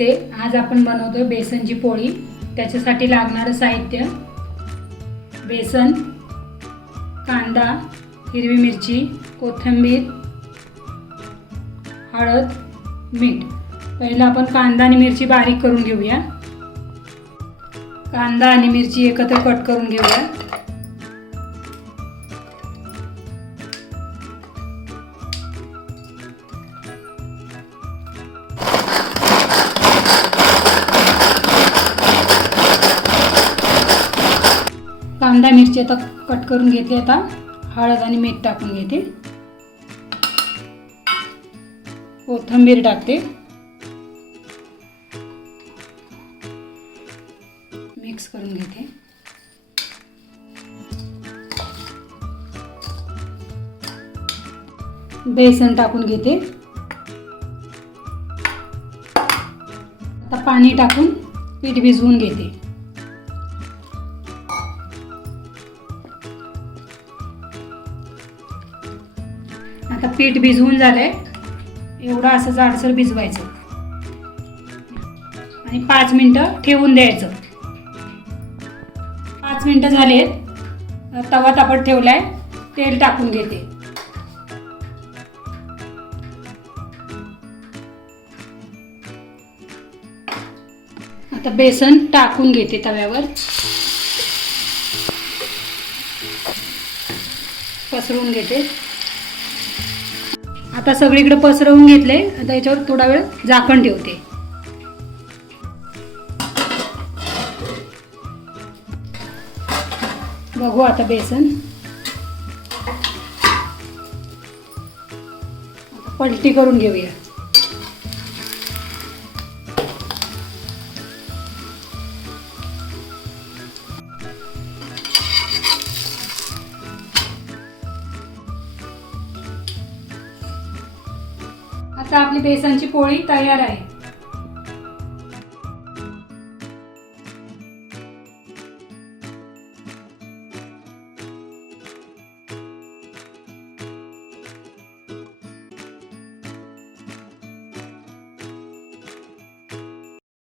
नमस्ते. आज आपण बनवतोय बेसनची पोळी. त्याच्यासाठी लागणारं साहित्य बेसन कांदा हिरवी मिरची कोथिंबीर हळद मीठ. पहिलं आपण कांदा आणि मिरची बारीक करून घेऊया. कांदा आणि मिरची एकत्र कट करून घेऊया. कांदा मिरची आता कट करून घेतली आता. हळद आणि मीठ टाकून घेते. कोथिंबीर टाकते. मिक्स करून घेते. बेसन टाकून घेते. आता पाणी टाकून पीठ भिजवून घेते. आता पीठ भिजवून झालंय. एवढं असं जाडसर भिजवायचं. आणि पाच मिनटं ठेवून द्यायचं. पाच मिनटं झाले तवा तापत ठेवलाय. तेल टाकून घेते. आता बेसन टाकून घेते तव्यावर. पसरून घेते. आता सगळीकडे पसरवून घेतले. आता याच्यावर थोडा वेळ झाकण ठेवते. बघू आता बेसन. पलटी करून घेऊया. आता आपली बेसनची पोळी तयार आहे.